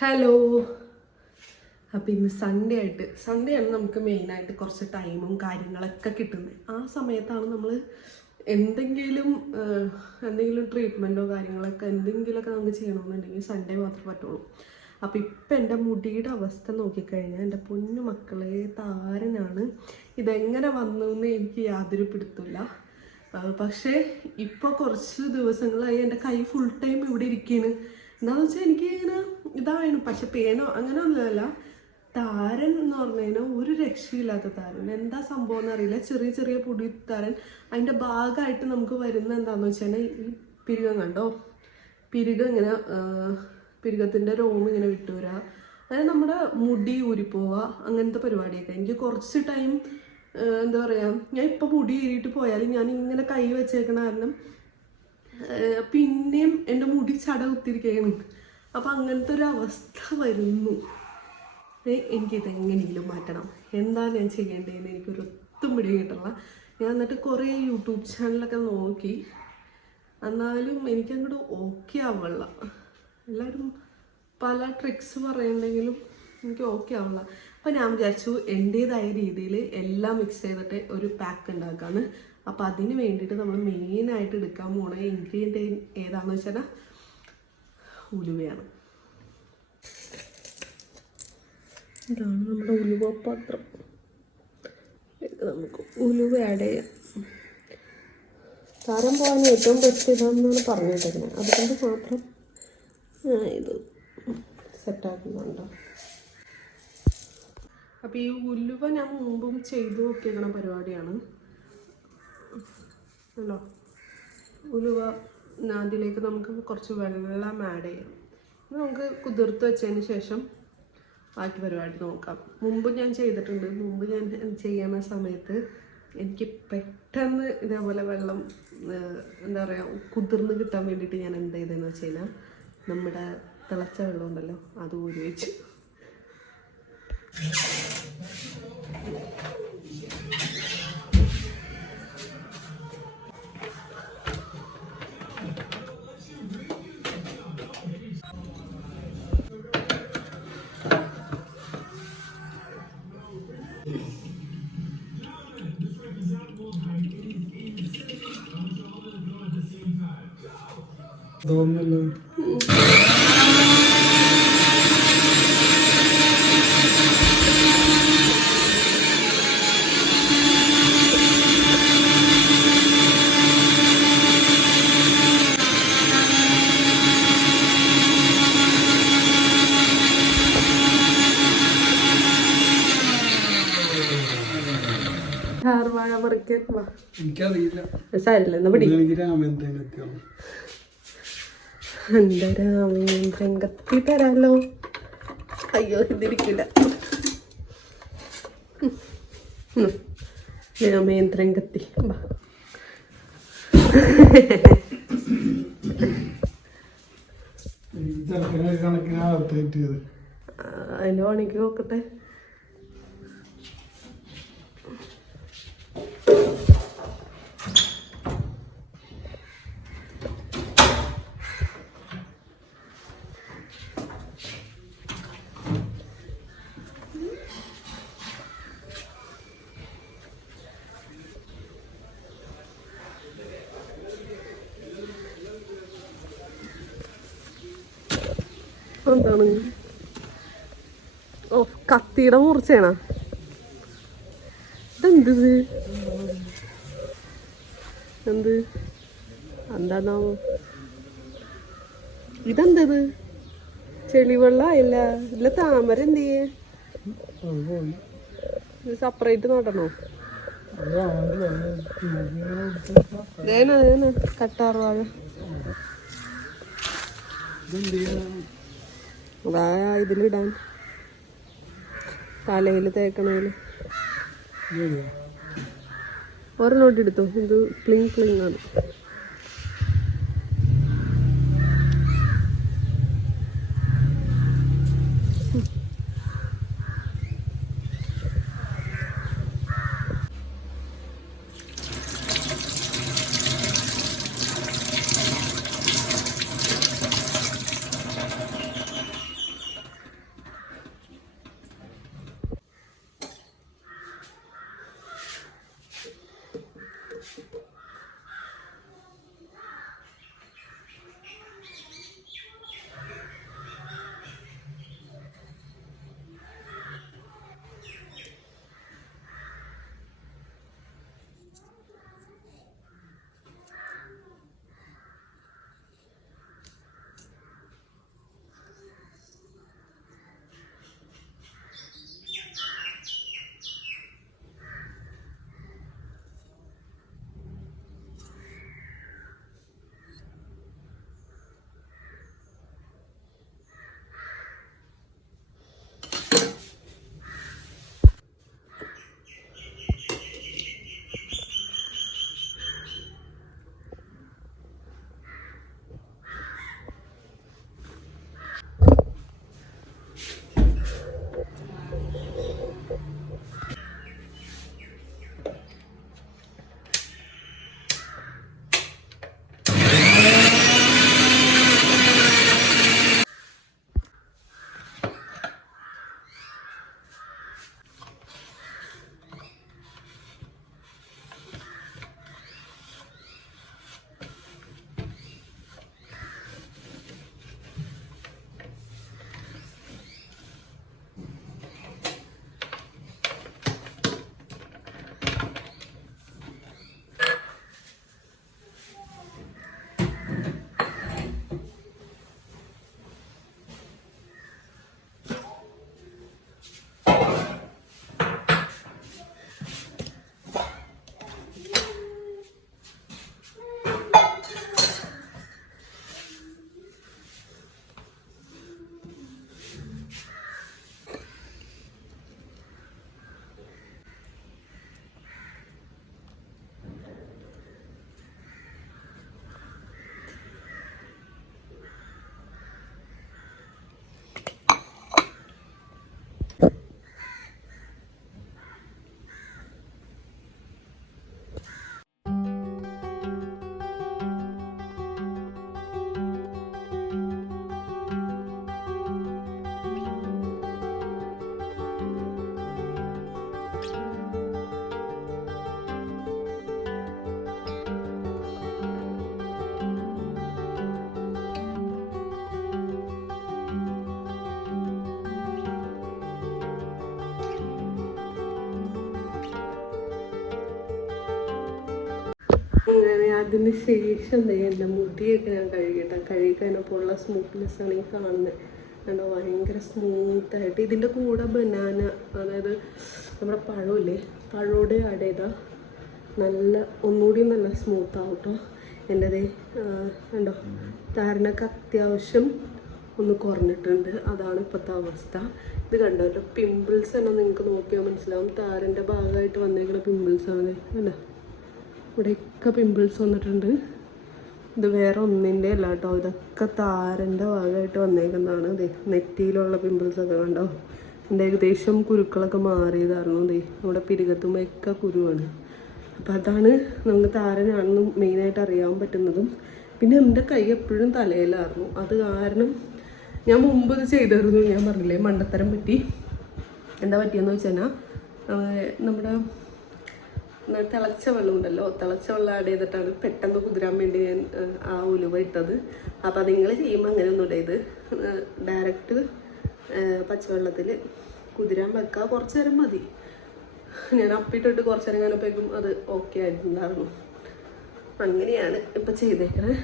Hello. അപ്പം ഇന്ന് Sunday ആണ് നമുക്ക് മെയിനായിട്ട് കുറച്ച് ടൈമും കാര്യങ്ങളൊക്കെ കിട്ടുന്നത്. ആ സമയത്താണ് നമ്മൾ എന്തെങ്കിലും ട്രീറ്റ്മെൻറ്റോ കാര്യങ്ങളൊക്കെ എന്തെങ്കിലുമൊക്കെ നമുക്ക് ചെയ്യണമെന്നുണ്ടെങ്കിൽ സൺഡേ മാത്രമേ പറ്റുള്ളൂ. അപ്പം ഇപ്പം എൻ്റെ മുടിയുടെ അവസ്ഥ നോക്കിക്കഴിഞ്ഞാൽ എൻ്റെ പൊന്നു മക്കളെ താരനാണ്. ഇതെങ്ങനെ വന്നു എന്ന് എനിക്ക് യാതൊരു പിടുത്തമില്ല. പക്ഷേ ഇപ്പോൾ കുറച്ച് ദിവസങ്ങളായി എൻ്റെ കൈ ഫുൾ ടൈം ഇവിടെ ഇരിക്കുകയാണ്. എന്താണെന്ന് വെച്ചാൽ എനിക്ക് ഇങ്ങനെ ഇതായിരുന്നു. പക്ഷെ പേനോ അങ്ങനെ ഒന്നുമല്ല, താരൻ എന്ന് പറഞ്ഞാൽ ഒരു രക്ഷയില്ലാത്ത താരൻ. എന്താ സംഭവം എന്നറിയില്ല. ചെറിയ ചെറിയ പൊടി താരൻ. അതിൻ്റെ ഭാഗമായിട്ട് നമുക്ക് വരുന്ന എന്താണെന്ന് വെച്ചാൽ ഈ പിരികം കണ്ടോ, പിരികം ഇങ്ങനെ പിരികത്തിൻ്റെ രോമം ഇങ്ങനെ വിട്ടുവരിക, അങ്ങനെ നമ്മുടെ മുടി ഊരിപ്പോവുക, അങ്ങനത്തെ പരിപാടിയൊക്കെ. എനിക്ക് കുറച്ച് ടൈം എന്താ പറയുക, ഞാൻ ഇപ്പോൾ മുടി ഊരിയിട്ട് പോയാലും ഞാൻ ഇങ്ങനെ കൈ വെച്ചേക്കണ കാരണം പിന്നെയും എൻ്റെ മുടി ചട കുത്തിരിക്കുകയാണ്. അപ്പം അങ്ങനത്തെ ഒരു അവസ്ഥ വരുന്നു. എനിക്കിതെങ്ങനെയെങ്കിലും മാറ്റണം. എന്താ ഞാൻ ചെയ്യേണ്ടതെന്ന് എനിക്കൊരു ഒത്തും പിടി കിട്ടില്ല. ഞാൻ എന്നിട്ട് കുറേ യൂട്യൂബ് ചാനലൊക്കെ നോക്കി, എന്നാലും എനിക്കങ്ങോട്ട് ഓക്കെ ആവില്ല. എല്ലാവരും പല ട്രിക്സ് പറയുന്നുണ്ടെങ്കിലും എനിക്ക് ഓക്കെ ആവില്ല. അപ്പം ഞാൻ വിചാരിച്ചു എൻ്റേതായ രീതിയിൽ എല്ലാം മിക്സ് ചെയ്തിട്ട് ഒരു പാക്ക് ഉണ്ടാക്കാന്ന്. അപ്പം അതിന് വേണ്ടിയിട്ട് നമ്മൾ മെയിനായിട്ട് എടുക്കാൻ പോണ ഇൻഗ്രീഡിയൻ്റ് ഏതാണെന്ന് വെച്ചാൽ ഉലുവയാണ്. ഇതാണ് നമ്മുടെ ഉലുവ പാത്രം. നമുക്ക് ഉലുവ ആഡ് ചെയ്യാം. താരം പോകാൻ ഏറ്റവും ബെസ്റ്റ് ഇതാണെന്നാണ് പറഞ്ഞിട്ടിരുന്നത്. അതുകൊണ്ട് മാത്രം ഇത് സെറ്റാക്കുന്നുണ്ടോ. അപ്പോൾ ഈ ഉലുവ ഞാൻ മുമ്പും ചെയ്തു നോക്കിയേക്കണ പരിപാടിയാണ്. അല്ലോ, ഉലുവ അതിലേക്ക് നമുക്ക് കുറച്ച് വെള്ളം ആഡ് ചെയ്യാം. നമുക്ക് കുതിർത്ത് വെച്ചതിന് ശേഷം ബാക്കി പരിപാടി നോക്കാം. മുമ്പ് ഞാൻ ചെയ്തിട്ടുണ്ട്. മുമ്പ് ഞാൻ ചെയ്യുന്ന സമയത്ത് എനിക്ക് പെട്ടെന്ന് ഇതേപോലെ വെള്ളം എന്താ പറയുക കുതിർന്ന് കിട്ടാൻ വേണ്ടിയിട്ട് ഞാൻ എന്ത് ചെയ്തതെന്ന് വെച്ച് കഴിഞ്ഞാൽ നമ്മുടെ തിളച്ച വെള്ളം ഉണ്ടല്ലോ അത് ഊരി വെച്ചു. എനിക്കറിയില്ല. എൻ്റെ രാമേന്ദ്രൻ കത്തി തരാലോ. അയ്യോ ഇതിരിക്കില്ല. രാമേന്ദ്രൻ കത്തി അതിൻ്റെ പണിക്ക് നോക്കട്ടെ. എന്താണ് ഓ കത്തിയുടെ മുറിച്ചാണ്. ഇതെന്ത് എന്ത് എന്താന്നാവോ ഇതെന്തത് ചെളിവെള്ള ഇല്ല ഇല്ല താമര എന്ത് ചെയ്യേ ഇത് സെപ്പറേറ്റ് നടണോ? അതേന കട്ടാർവാഴ അതാ ഇതിലിടാൻ തലയിൽ തേക്കണേല് ഒരെണ്ണോട്ട് എടുത്തോ. ഇത് പ്ലിങ് പ്ലിങ് ആണ്. അതിന് ശേഷം എന്താ എൻ്റെ മുടിയൊക്കെ ഞാൻ കഴുകിയിട്ടാണ് കഴുകിക്കഴിഞ്ഞപ്പോൾ ഉള്ള സ്മൂത്ത്നെസ് ആണ് ഈ കാണുന്നത്. കണ്ടോ, ഭയങ്കര സ്മൂത്തായിട്ട്. ഇതിൻ്റെ കൂടെ ബനാന, അതായത് നമ്മുടെ പഴമില്ലേ, പഴോടെ ആഡ് ചെയ്താൽ നല്ല ഒന്നുകൂടി നല്ല സ്മൂത്താവും കേട്ടോ. എൻ്റെതേ കണ്ടോ, താരനൊക്കെ അത്യാവശ്യം ഒന്ന് കുറഞ്ഞിട്ടുണ്ട്. അതാണ് ഇപ്പോഴത്തെ അവസ്ഥ. ഇത് കണ്ടല്ലോ, പിമ്പിൾസ് തന്നെ നിങ്ങൾക്ക് നോക്കിയാൽ മനസ്സിലാവും. താരൻ്റെ ഭാഗമായിട്ട് വന്നേക്കുന്ന പിമ്പിൾസാണ്. അല്ല, ഇവിടെയൊക്കെ പിമ്പിൾസ് വന്നിട്ടുണ്ട്. ഇത് വേറെ ഒന്നിൻ്റെ അല്ല കേട്ടോ, ഇതൊക്കെ താരൻ്റെ ഭാഗമായിട്ട് വന്നേക്കുന്നതാണ്. അതെ, നെറ്റിയിലുള്ള പിമ്പിൾസൊക്കെ കണ്ടോ. എൻ്റെ ഏകദേശം കുരുക്കളൊക്കെ മാറിയതായിരുന്നു. അതെ, നമ്മുടെ പിരികത്തുമ്പോഴൊക്കെ കുരുവാണ്. അപ്പം അതാണ് നമുക്ക് താരനാണെന്ന് മെയിനായിട്ട് അറിയാൻ പറ്റുന്നതും. പിന്നെ എൻ്റെ കൈ എപ്പോഴും തലയിലായിരുന്നു. അത് കാരണം ഞാൻ മുമ്പ് ഇത് ചെയ്തിരുന്നു. ഞാൻ പറഞ്ഞില്ലേ മണ്ടത്തരം പറ്റി. എന്താ പറ്റിയെന്ന് വെച്ചാൽ നമ്മുടെ തിളച്ച വെള്ളം ഉണ്ടല്ലോ, തിളച്ച വെള്ളം ആഡ് ചെയ്തിട്ടാണ് പെട്ടെന്ന് കുതിരാൻ വേണ്ടി ഞാൻ ആ ഉലുവ ഇട്ടത്. അപ്പോൾ നിങ്ങൾ ചെയ്യുമ്പോൾ അങ്ങനെ ഒന്നും ഇടരുത്. ഡയറക്റ്റ് പച്ചവെള്ളത്തിൽ കുതിരാൻ വെക്കുക. കുറച്ച് നേരം മതി. ഞാൻ അപ്പിട്ടിട്ട് കുറച്ച് നേരം കഴിഞ്ഞപ്പോഴേക്കും അത് ഓക്കെ ആയിട്ടുണ്ടായിരുന്നു. അങ്ങനെയാണ് ഇപ്പം ചെയ്തേക്കണേ.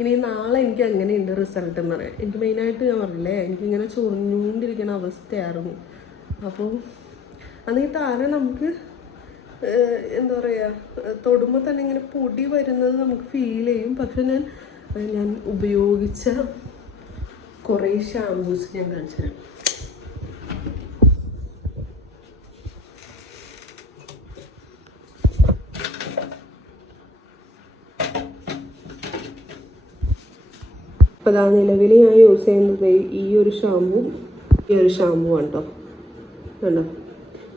ഇനി നാളെ എനിക്ക് എങ്ങനെയുണ്ട് റിസൾട്ട് എന്ന് പറയാം. എനിക്ക് മെയിനായിട്ട് ഞാൻ പറഞ്ഞില്ലേ, എനിക്കിങ്ങനെ ചൊറിഞ്ഞുകൊണ്ടിരിക്കുന്ന അവസ്ഥയായിരുന്നു. അപ്പോൾ അന്ന് ഈ താരം നമുക്ക് എന്താ പറയുക, തൊടുമ്പോൾ തന്നെ ഇങ്ങനെ പൊടി വരുന്നത് നമുക്ക് ഫീൽ ചെയ്യും. പക്ഷെ ഞാൻ ഉപയോഗിച്ച കുറേ ഷാമ്പൂസ് ഞാൻ കാണിച്ചു തരാം. അപ്പോൾ അതാ നിലവിൽ ഞാൻ യൂസ് ചെയ്യുന്നത് ഈ ഒരു ഷാമ്പു ആണ് കേട്ടോ. കണ്ടോ,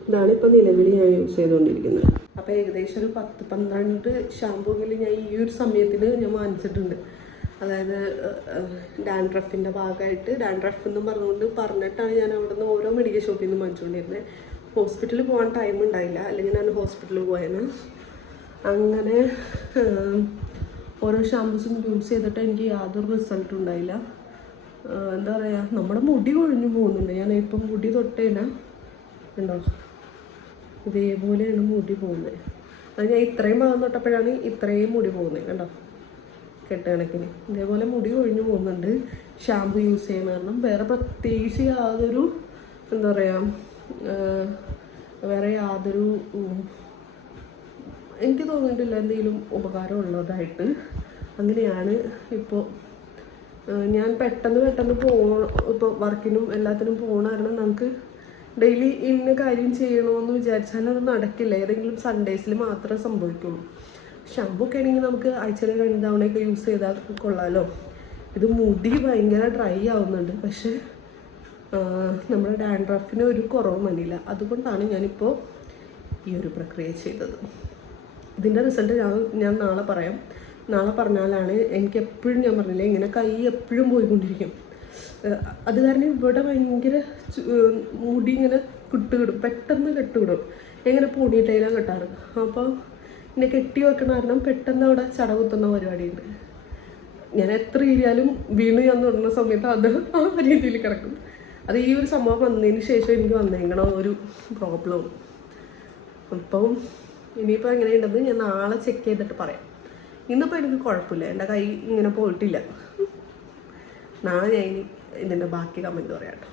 ഇതാണ് ഇപ്പോൾ നിലവിൽ ഞാൻ യൂസ് ചെയ്തുകൊണ്ടിരിക്കുന്നത്. അപ്പോൾ ഏകദേശം ഒരു 10-12 ഷാമ്പൂകൾ ഞാൻ ഈ ഒരു സമയത്തിന് ഞാൻ വാങ്ങിച്ചിട്ടുണ്ട്. അതായത് ഡാൻഡ്രഫിൻ്റെ ഭാഗമായിട്ട്, ഡാൻഡ്രഫ് എന്നും പറഞ്ഞിട്ടാണ് ഞാൻ അവിടെ നിന്ന് ഓരോ മെഡിക്കൽ ഷോപ്പിൽ നിന്ന് വാങ്ങിച്ചുകൊണ്ടിരുന്നത്. ഹോസ്പിറ്റലിൽ പോകാൻ ടൈം ഉണ്ടായില്ല, അല്ലെങ്കിൽ ഞാൻ ഹോസ്പിറ്റലിൽ പോയേനെ. അങ്ങനെ ഓരോ ഷാമ്പൂസും യൂസ് ചെയ്തിട്ട് എനിക്ക് യാതൊരു റിസൾട്ടും ഉണ്ടായില്ല. എന്താ പറയുക, നമ്മുടെ മുടി കൊഴിഞ്ഞു പോകുന്നുണ്ട്. ഞാൻ ഇപ്പം മുടി തൊട്ടേന ഉണ്ടോ, ഇതേപോലെയാണ് മുടി പോകുന്നത്. അത് ഞാൻ ഇത്രയും ഭാഗം തൊട്ടപ്പോഴാണ് ഇത്രയും മുടി പോകുന്നത്. കണ്ടോ, കെട്ടുകണക്കിന് ഇതേപോലെ മുടി കൊഴിഞ്ഞു പോകുന്നുണ്ട് ഷാമ്പു യൂസ് ചെയ്യുന്ന കാരണം. വേറെ പ്രത്യേകിച്ച് യാതൊരു എന്താ പറയുക, വേറെ യാതൊരു എനിക്ക് തോന്നിയിട്ടില്ല എന്തെങ്കിലും ഉപകാരമുള്ളതായിട്ട്. അങ്ങനെയാണ് ഇപ്പോൾ ഞാൻ പെട്ടെന്ന് ഇപ്പോൾ വർക്കിനും എല്ലാത്തിനും പോകണ കാരണം നമുക്ക് ഡെയിലി ഇന്ന കാര്യം ചെയ്യണമെന്ന് വിചാരിച്ചാൽ അത് നടക്കില്ല. ഏതെങ്കിലും സൺഡേസിൽ മാത്രമേ സംഭവിക്കുള്ളൂ. ഷാമ്പൂ ഒക്കെ ആണെങ്കിൽ നമുക്ക് ആഴ്ചയിൽ 2 തവണയൊക്കെ യൂസ് ചെയ്താൽ കൊള്ളാമല്ലോ. ഇത് മുടി ഭയങ്കര ഡ്രൈ ആവുന്നുണ്ട്. പക്ഷേ നമ്മുടെ ഡാൻഡ്രഫിന് ഒരു കുറവും വന്നില്ല. അതുകൊണ്ടാണ് ഞാനിപ്പോൾ ഈ ഒരു പ്രക്രിയ ചെയ്തത്. ഇതിൻ്റെ റിസൾട്ട് ഞാൻ നാളെ പറയാം. നാളെ പറഞ്ഞാലാണ് എനിക്ക് എപ്പോഴും, ഞാൻ പറഞ്ഞില്ലേ, ഇങ്ങനെ കൈ എപ്പോഴും പോയിക്കൊണ്ടിരിക്കും. അത് കാരണം ഇവിടെ ഭയങ്കര മുടി ഇങ്ങനെ കിട്ടുകിടും, പെട്ടെന്ന് കെട്ടുകിടും. എങ്ങനെ പോണിയിട്ടയിലാണ് കെട്ടാറ്. അപ്പോൾ എന്നെ കെട്ടി വെക്കണ കാരണം പെട്ടെന്ന് അവിടെ ചടകുത്തുന്ന പരിപാടിയുണ്ട്. ഞാൻ എത്ര ഇരിയാലും വീണ് ഞാൻ തുടങ്ങുന്ന സമയത്ത് അത് ആ രീതിയിൽ കിടക്കും. അത് ഈ ഒരു സംഭവം വന്നതിന് ശേഷം എനിക്ക് വന്നേക്കണ ഒരു പ്രോബ്ലം. അപ്പം ഇനിയിപ്പോൾ എങ്ങനെയുണ്ടെന്ന് ഞാൻ നാളെ ചെക്ക് ചെയ്തിട്ട് പറയാം. ഇന്നിപ്പോൾ എനിക്ക് കുഴപ്പമില്ല, എൻ്റെ കൈ ഇങ്ങനെ പോയിട്ടില്ല. നാളെ ഞാൻ ഇതിൻ്റെ ബാക്കി കമൻറ്റ് പറയാം കേട്ടോ.